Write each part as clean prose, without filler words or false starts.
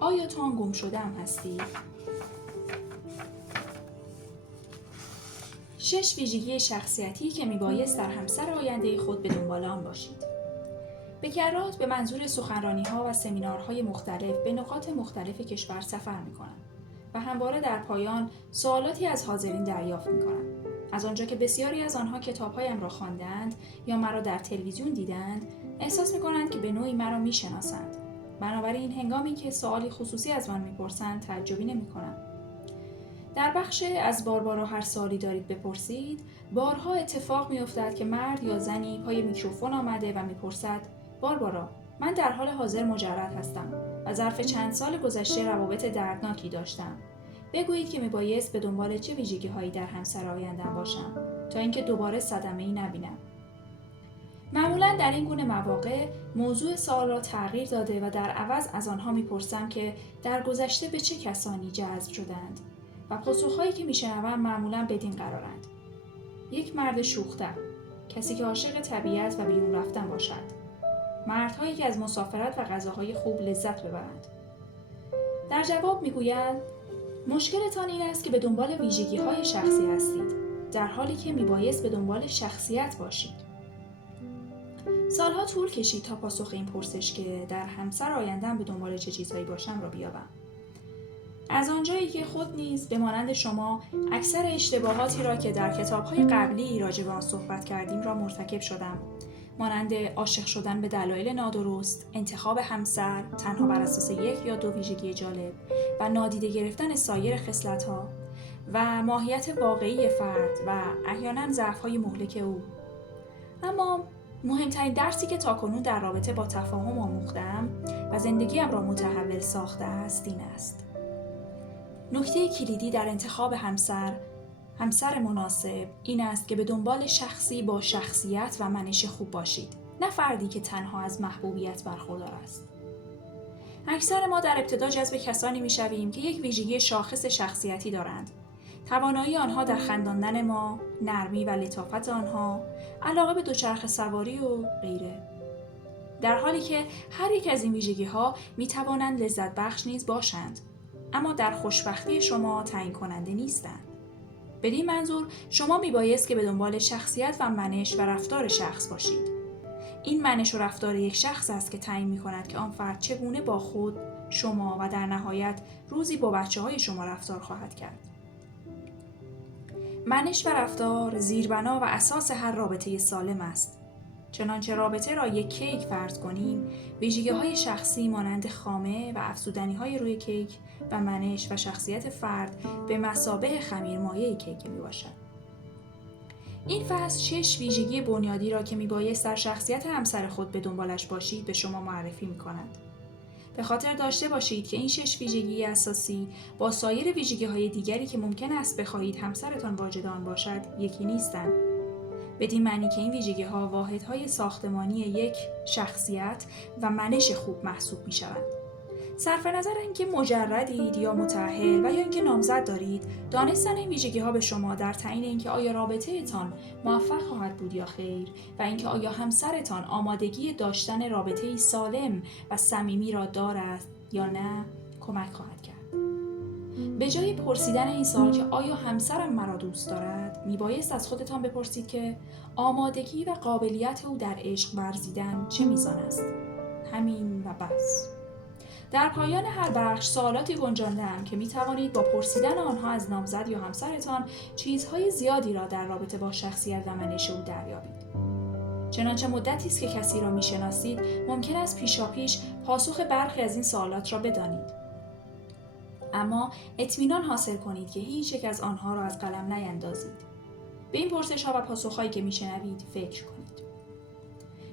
آیا تو آن گم شده هم هستی؟ 6 ویژگی شخصیتی که میبایست در همسر آینده خود به دنبال آن باشید. به کرات به منظور سخنرانی‌ها و سمینارهای مختلف به نقاط مختلف کشور سفر می‌کنم و همواره در پایان سوالاتی از حاضرین دریافت می‌کنم. از آنجا که بسیاری از آنها کتاب‌هایم را خواندند یا مرا در تلویزیون دیدند، احساس می‌کنند که به نوعی مرا می‌شناسند. بنابراین هنگامی که سوالی خصوصی از من می‌پرسند تعجبی نمی‌کنم. در بخش از باربارا هر سوالی دارید بپرسید، بارها اتفاق می‌افتد که مرد یا زنی پای میکروفون آمده و می‌پرسد: باربارا، من در حال حاضر مجرد هستم و ظرف چند سال گذشته روابط دردناکی داشتم. بگویید که میبایست به دنبال چه ویژگی‌هایی در همسر آینده‌ام باشم تا اینکه دوباره صدمه‌ای نبینم. معمولاً در این گونه مواقع موضوع سوال را تغییر داده و در عوض از آنها میپرسم که در گذشته به چه کسانی جذب شدند و پاسخهایی که میشنوم معمولاً بدین قرارند: یک مرد شوخ‌طبع، کسی که عاشق طبیعت و بیرون رفتن باشد، مردهایی که از مسافرت و غذاهای خوب لذت ببرند. در جواب میگویند: مشکلتان این است که به دنبال ویژگی‌های شخصی هستید، در حالی که میبایست به دنبال شخصیت باشید. سالها طول کشید تا پاسخ این پرسش که در همسر آینده‌ام به دنبال چه چیزهایی باشم را بیابم. از آنجایی که خود نیز به مانند شما اکثر اشتباهاتی را که در کتاب‌های قبلی راجع به آن صحبت کردیم را مرتکب شدم، مانند عاشق شدن به دلایل نادرست، انتخاب همسر تنها بر اساس یک یا دو ویژگی جالب و نادیده گرفتن سایر خصلت‌ها و ماهیت واقعی فرد و احیانا ضعف‌های مهلک او. اما مهمترین درسی که تاکنون در رابطه با تفاهم آموختم و زندگیم را متحول ساخته است این است: نکته کلیدی در انتخاب همسر مناسب این است که به دنبال شخصی با شخصیت و منش خوب باشید، نه فردی که تنها از محبوبیت برخوردار است. اکثر ما در ابتدا جذب کسانی میشویم که یک ویژگی شاخص شخصیتی دارند: توانایی آنها در خنداندن ما، نرمی و لطافت آنها، علاقه به دوچرخه سواری و غیره. در حالی که هر یک از این ویژگی‌ها میتوانند لذت بخش نیز باشند، اما در خوشبختی شما تعیین کننده نیستند. بدین منظور شما میبایست که به دنبال شخصیت و منش و رفتار شخص باشید. این منش و رفتار یک شخص است که تعیین می‌کند که آن فرد چگونه با خود، شما و در نهایت روزی با بچه‌های شما رفتار خواهد کرد. منش و رفتار زیربنا و اساس هر رابطه سالم است. چنانچه رابطه را یک کیک فرض کنیم، ویژگی‌های شخصی مانند خامه و افزودنی‌های روی کیک و منش و شخصیت فرد به مثابه خمیرمایه کیک میباشد. این فصل 6 ویژگی بنیادی را که میبایست در شخصیت همسر خود به دنبالش باشید به شما معرفی می‌کند. به خاطر داشته باشید که این 6 ویژگی اساسی با سایر ویژگی‌های دیگری که ممکن است بخواهید همسرتان واجد آن باشد یکی نیستند. بدین معنی که این ویژگی‌ها واحدهای ساختمانی یک شخصیت و منش خوب محسوب می‌شوند. صرف نظر اینکه مجردید یا متأهل و یا اینکه نامزد دارید، دانستن این ویژگی‌ها به شما در تعیین اینکه آیا رابطه‌تان موفق خواهد بود یا خیر و اینکه آیا همسرتان آمادگی داشتن رابطه‌ای سالم و صمیمی را دارد یا نه کمک خواهد کرد. به جای پرسیدن این سوال که آیا همسرم مرا دوست دارد، میبایست از خودتان بپرسید که آمادگی و قابلیت او در عشق ورزیدن چه میزان است. همین و بس. در پایان هر بخش سوالاتی گنجانده‌ام که میتوانید با پرسیدن آنها از نامزد یا همسرتان چیزهای زیادی را در رابطه با شخصیت و منش او دریابید. چنانچه مدتی است که کسی را میشناسید، ممکن است پیشاپیش پاسخ برخی از این سوالات را بدانید. اما اطمینان حاصل کنید که هیچ یک از آنها را از قلم نیندازید. به این پرسش‌ها و پاسخ‌هایی که میشنوید فکر کنید.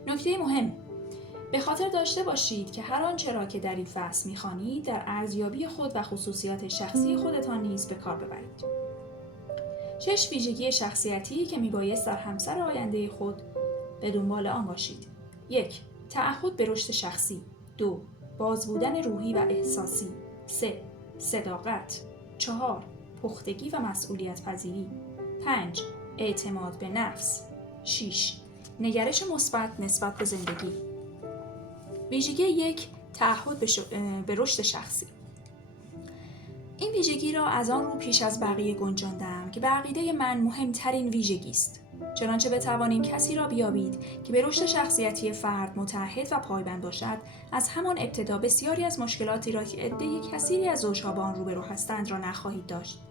نکته مهم: به خاطر داشته باشید که هر آنچه را که در این فصل می‌خوانید در ارزیابی خود و خصوصیات شخصی خودتان نیز به کار ببرید. 6 ویژگی شخصیتی که میبایست در همسر آینده خود به دنبال آن باشید. 1. تعهد به رشد شخصی. 2. باز بودن روحی و احساسی. 3. صداقت. 4. پختگی و مسئولیت پذیری. 5. اعتماد به نفس. 6. نگرش مثبت نسبت به زندگی. ویژگی 1. تعهد به رشد شخصی. این ویژگی را از آن رو پیش از بقیه گنجاندم که به عقیده من مهمترین ویژگی است. چنانچه بتوانیم کسی را بیابید که به رشد شخصیتی فرد متعهد و پایبند باشد، از همان ابتدا بسیاری از مشکلاتی را که عده کثیری از زوجها با آن روبرو هستند را نخواهید داشت.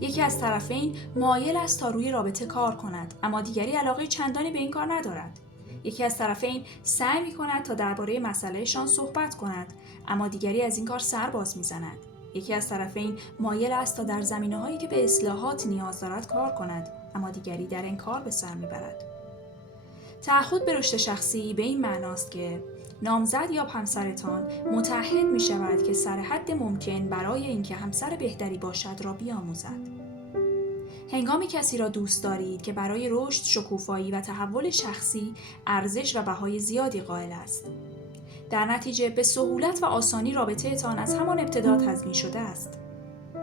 یکی از طرفین مایل است تا روی رابطه کار کند، اما دیگری علاقه چندانی به این کار ندارد. یکی از طرفین سعی می‌کند تا درباره مسئله‌شان صحبت کند، اما دیگری از این کار سر باز می‌زند. یکی از طرفین مایل است تا در زمینه‌هایی که به اصلاحات نیاز دارد کار کند، اما دیگری در این کار به سر می‌برد. تعهد به رشد شخصی به این معناست که نامزد یا همسرتان متعهد می‌شود که سر حد ممکن برای اینکه همسر بهتری باشد را بیاموزد. هنگامی کسی را دوست دارید که برای رشد، شکوفایی و تحول شخصی ارزش و بهای زیادی قائل است. در نتیجه به سهولت و آسانی رابطه‌تان از همان ابتدا تضمین شده است.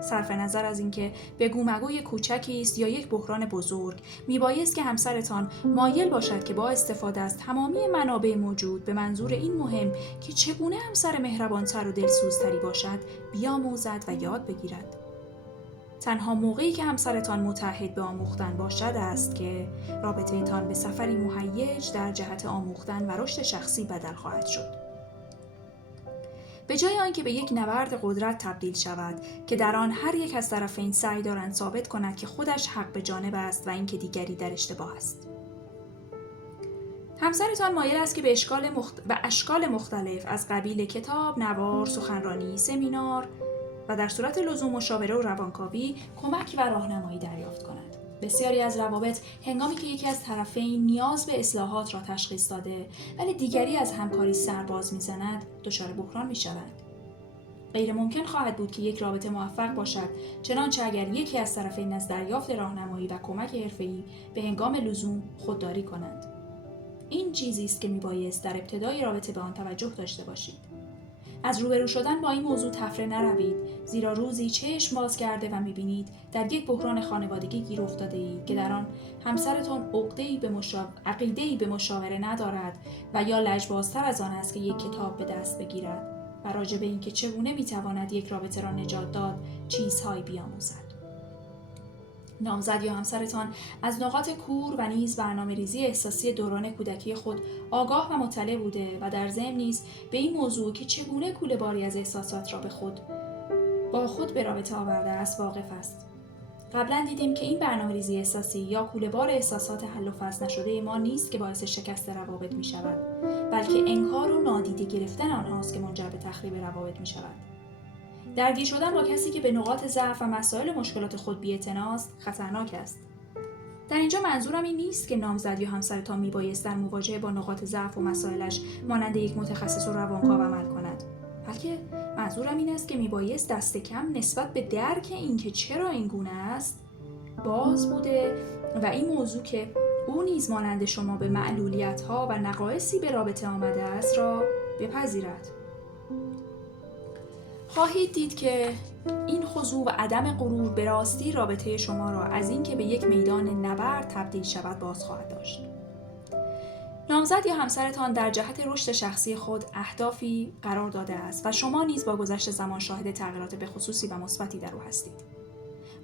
صرف نظر از اینکه بگو مگوی کوچکی است یا یک بحران بزرگ، میبایست که همسرتان مایل باشد که با استفاده از تمامی منابع موجود به منظور این مهم که چگونه همسر مهربانتر و دلسوزتری باشد بیاموزد و یاد بگیرد. تنها موقعی که همسرتان متعهد به آموختن باشد است که رابطه‌تان به سفری مهیج در جهت آموختن و رشد شخصی بدل خواهد شد. به جای آنکه به یک نبرد قدرت تبدیل شود که در آن هر یک از طرفین سعی دارند ثابت کند که خودش حق به جانب است و اینکه دیگری در اشتباه است. همسرتان مایل است که به اشکال مختلف از قبیل کتاب، نوار، سخنرانی، سمینار و در صورت لزوم مشاوره و روانکاوی کمک و راهنمایی دریافت کند. بسیاری از روابط هنگامی که یکی از طرفین نیاز به اصلاحات را تشخیص داده ولی دیگری از همکاری سرباز می‌زند، دچار بحران می‌شوند. غیر ممکن خواهد بود که یک رابطه موفق باشد چنانچه اگر یکی از طرفین از دریافت راهنمایی و کمک حرفه‌ای به هنگام لزوم خودداری کنند. این چیزی است که میبایست در ابتدای رابطه به آن توجه داشته باشید. از روبرو شدن با این موضوع تفره نروید، زیرا روزی چشم باز کرده و میبینید در یک بحران خانوادگی گیر افتاده اید که در آن همسرتان عقیده‌ای به مشاوره ندارد و یا لجبازتر از آن است که یک کتاب به دست بگیرد و راجع به اینکه چگونه میتواند یک رابطه را نجات داد چیزهایی بیاموزد. نامزد یا همسرتان از نقاط کور و نیز برنامه‌ریزی احساسی دوران کودکی خود آگاه و مطلع بوده و در ضمن نیز به این موضوع که چگونه کوله‌باری از احساسات را با خود به رابطه آورده است واقف است. قبلا دیدیم که این برنامه‌ریزی احساسی یا کوله‌بار احساسات حل و فصل نشده ما نیست که باعث شکست روابط می شود، بلکه انکار و نادیده گرفتن آنهاست که منجر به تخریب روابط می شود. درگیر شدن با کسی که به نقاط ضعف و مسائل مشکلات خود بی‌اعتناست خطرناک است. در اینجا منظورم این نیست که نامزد یا همسرتان میبایست در مواجهه با نقاط ضعف و مسائلش مانند یک متخصص و روانکاو عمل کند، بلکه منظورم این است که میبایست دست کم نسبت به درک اینکه چرا این گونه است باز بوده و این موضوع که او نیز مانند شما به معلولیت‌ها و نقایصی به رابطه آمده است را بپذیرد. خواهید دید که این خضوع و عدم غرور به راستی رابطه شما را از اینکه به یک میدان نبرد تبدیل شود باز خواهد داشت. نامزد یا همسرتان در جهت رشد شخصی خود اهدافی قرار داده است و شما نیز با گذشت زمان شاهد تغییرات بخصوصی و مثبتی در او هستید.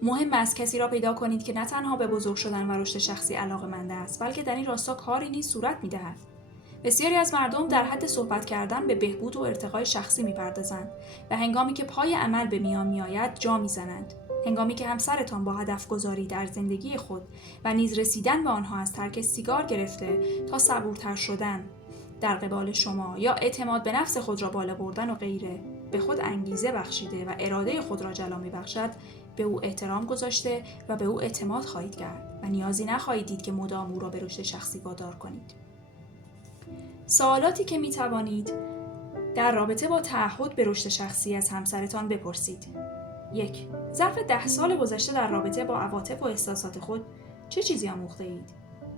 مهم است کسی را پیدا کنید که نه تنها به بزرگ شدن و رشد شخصی علاقه‌مند است، بلکه در این راستا کاری نیز صورت می‌دهد. بسیاری از مردم در حد صحبت کردن به بهبود و ارتقای شخصی می‌پردازند و هنگامی که پای عمل به میان می‌آید جا می‌زنند. هنگامی که همسرتان با هدف گذاری در زندگی خود و نیز رسیدن به آنها از ترک سیگار گرفته تا صبورتر شدن در قبال شما یا اعتماد به نفس خود را بالا بردن و غیره به خود انگیزه بخشیده و اراده خود را جلا می‌بخشد، به او احترام گذاشته و به او اعتماد خواهید کرد و نیازی نخواهید دید که مدام او را به رشد شخصی وادار کنید. سوالاتی که می توانید در رابطه با تعهد به رشد شخصی از همسرتان بپرسید. 1. ظرف 10 سال گذشته در رابطه با عواطف و احساسات خود چه چیزی آموخته اید؟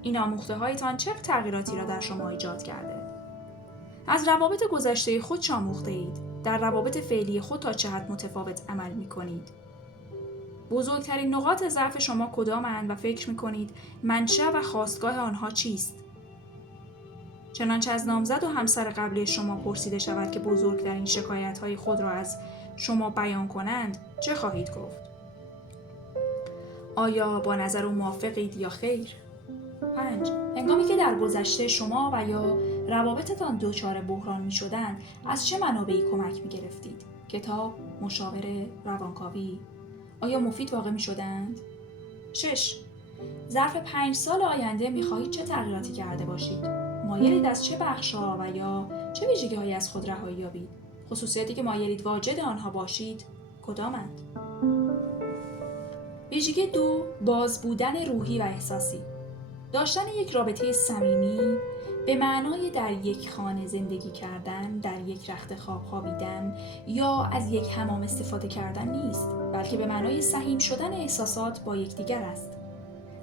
این آموخته هایتان چه تغییراتی را در شما ایجاد کرده؟ از روابط گذشته خود چه آموخته اید؟ در روابط فعلی خود تا چه حد متفاوت عمل می کنید؟ بزرگترین نقاط ضعف شما کدامند و فکر می کنید منشأ و خاستگاه آنها چیست؟ چنانچه از نامزد و همسر قبلی شما پرسیده شود که بزرگترین شکایت‌های خود را از شما بیان کنند چه خواهید گفت؟ آیا با نظر او موافقید یا خیر؟ 5. هنگامی که در گذشته شما و یا روابطتان دچار بحران می شدند، از چه منابعی کمک می گرفتید؟ کتاب، مشاوره، روانکاوی؟ آیا مفید واقع می شدند؟ 6. ظرف 5 سال آینده می خواهید چه تغییراتی کرده باشید؟ مایلید از چه بخش‌ها و یا چه ویژگی‌هایی از خود رهایی یابید؟ خصوصیاتی که مایلید واجد آنها باشید کدامند؟ ویژگی 2. باز بودن روحی و احساسی. داشتن یک رابطه صمیمی به معنای در یک خانه زندگی کردن، در یک رخت خواب خوابیدن یا از یک حمام استفاده کردن نیست، بلکه به معنای سهیم شدن احساسات با یکدیگر است.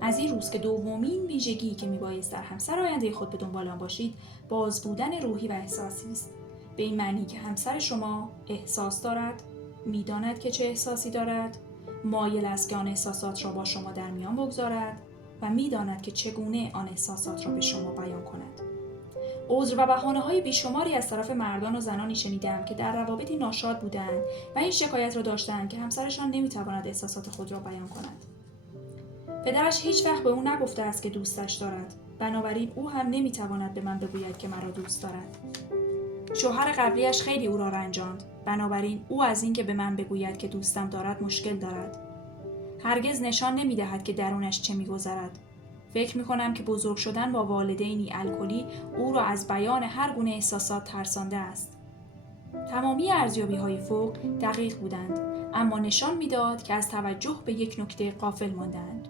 از این روز که دومین ویژگی که میبایست در همسر آینده خود به دنبال آن باشید، باز بودن روحی و احساسی است. به این معنی که همسر شما احساس دارد، میداند که چه احساسی دارد، مایل است که آن احساسات را با شما در میان بگذارد و میداند که چگونه آن احساسات را به شما بیان کند. عذر و بهانه‌های بیشماری از طرف مردان و زنانی شنیدم که در روابطی ناشاد بودند و این شکایت را داشتند که همسرشان نمیتواند احساسات خود را بیان کند. پدرش هیچ وقت به او نگفته است که دوستش دارد، بنابراین او هم نمیتواند به من بگوید که مرا دوست دارد. شوهر قبلیش خیلی او را رنجاند، بنابراین او از اینکه به من بگوید که دوستم دارد مشکل دارد. هرگز نشان نمیدهد که درونش چه میگذرد. فکر میکنم که بزرگ شدن با والدینی الکلی او را از بیان هر گونه احساسات ترسانده است. تمامی ارزیابی‌های فوق دقیق بودند، اما نشان میداد که از توجه به یک نکته غافل ماندند.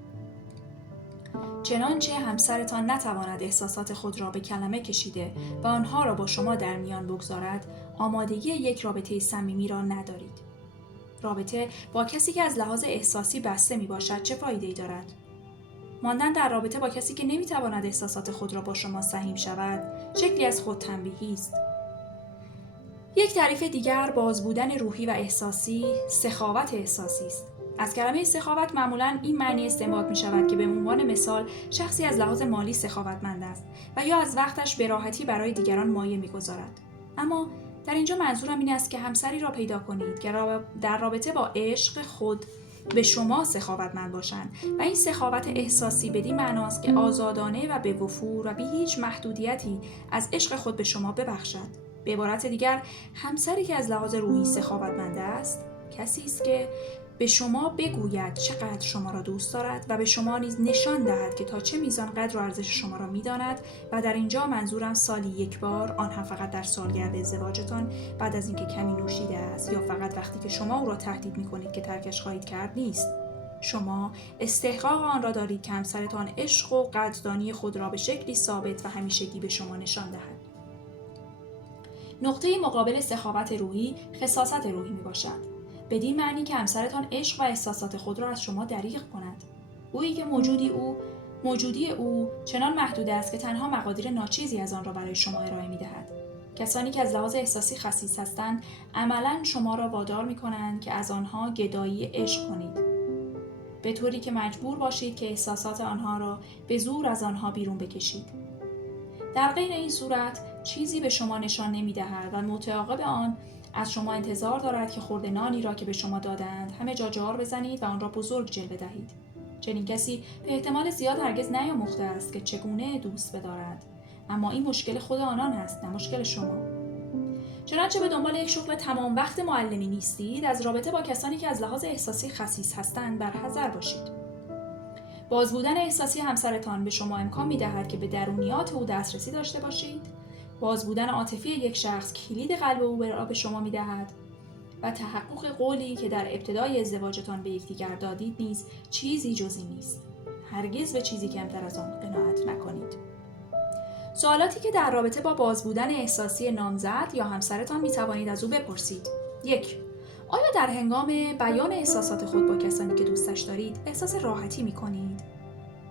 چنانچه همسرتان نتواند احساسات خود را به کلمه کشیده و آنها را با شما در میان بگذارد، آمادگی یک رابطه صمیمی را ندارید. رابطه با کسی که از لحاظ احساسی بسته می باشد چه فایده‌ای دارد؟ ماندن در رابطه با کسی که نمیتواند احساسات خود را با شما سهیم شود، شکلی از خودتنبیهی است. یک تعریف دیگر باز بودن روحی و احساسی، سخاوت احساسی است. از کلمه سخاوت معمولاً این معنی استنباط می شود که به عنوان مثال شخصی از لحاظ مالی سخاوتمند است و یا از وقتش به راحتی برای دیگران مایه می گذارد. اما در اینجا منظورم این است که همسری را پیدا کنید که در رابطه با عشق خود به شما سخاوتمند باشند و این سخاوت احساسی بدین معناست که آزادانه و به وفور و بی هیچ محدودیتی از عشق خود به شما ببخشد. به عبارت دیگر، همسری که از لحاظ روحی سخاوتمند است کسی است که به شما بگوید چقدر شما را دوست دارد و به شما نیز نشان دهد که تا چه میزان قدر و ارزش شما را میداند و در اینجا منظورم سالی یک بار، آن هم فقط در سالگرد ازدواجتان بعد از اینکه کمی نوشیده است یا فقط وقتی که شما او را تهدید میکنید که ترکش خواهید کرد نیست. شما استحقاق آن را دارید که همسرتان عشق و قدردانی خود را به شکلی ثابت و همیشگی به شما نشان دهد. نقطه مقابل سخاوت روحی، خصاصت روحی میباشد. بدین معنی که همسرتان عشق و احساسات خود را از شما دریغ کند. گویی که موجودی او چنان محدود است که تنها مقادیر ناچیزی از آن را برای شما ارائه می‌دهد. کسانی که از لحاظ احساسی خسیس هستند، عملاً شما را وادار می‌کنند که از آنها گدایی عشق کنید، به طوری که مجبور باشید که احساسات آنها را به زور از آنها بیرون بکشید. در غیر این صورت چیزی به شما نشان نمی‌دهد و متعاقب آن از شما انتظار دارد که خرده نانی را که به شما دادند همه جا جار بزنید و آن را بزرگ جلوه دهید. چنین کسی به احتمال زیاد هرگز نیاموخته است که چگونه دوست بدارد، اما این مشکل خود آنان است، نه مشکل شما. چنانچه به دنبال یک شغل تمام وقت معلمی نیستید، از رابطه با کسانی که از لحاظ احساسی خسیس هستند برحذر باشید. باز بودن احساسی همسرتان به شما امکان می‌دهد که به درونیات او دسترسی داشته باشید. باز بودن عاطفی یک شخص کلید قلب او را به شما می‌دهد و تحقق قولی که در ابتدای ازدواجتان به یکدیگر دادید نیز چیزی جز این نیست. هرگز به چیزی کمتر از آن قناعت نکنید. سوالاتی که در رابطه با باز بودن احساسی نامزد یا همسرتان می‌توانید از او بپرسید. 1. آیا در هنگام بیان احساسات خود با کسانی که دوستش دارید احساس راحتی می‌کنید؟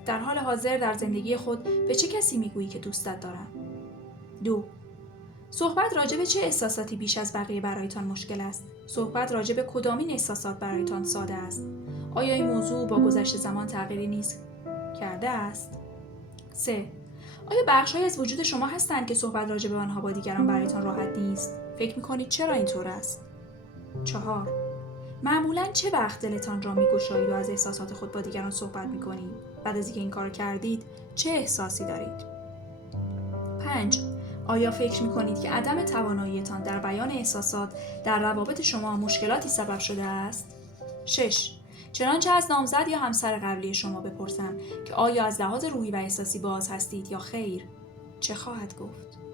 در حال حاضر در زندگی خود به چه کسی می‌گویی که دوستت دارم؟ 2. صحبت راجع به چه احساساتی بیش از بقیه برایتان مشکل است؟ صحبت راجع به کدامین احساسات برایتان ساده است؟ آیا این موضوع با گذشت زمان تغییری نیز کرده است؟ 3. آیا بخش‌هایی از وجود شما هستند که صحبت راجع به آنها با دیگران برایتان راحت نیست؟ فکر می‌کنید چرا اینطور است؟ 4. معمولاً چه وقت دلتان را می‌گشایید و از احساسات خود با دیگران صحبت می‌کنید؟ بعد از اینکه این کار کردید چه احساسی دارید؟ 5. آیا فکر می‌کنید که عدم تواناییتان در بیان احساسات در روابط شما مشکلاتی سبب شده است؟ 6. چنانچه از نامزد یا همسر قبلی شما بپرسم که آیا از لحاظ روحی و احساسی باز هستید یا خیر، چه خواهد گفت؟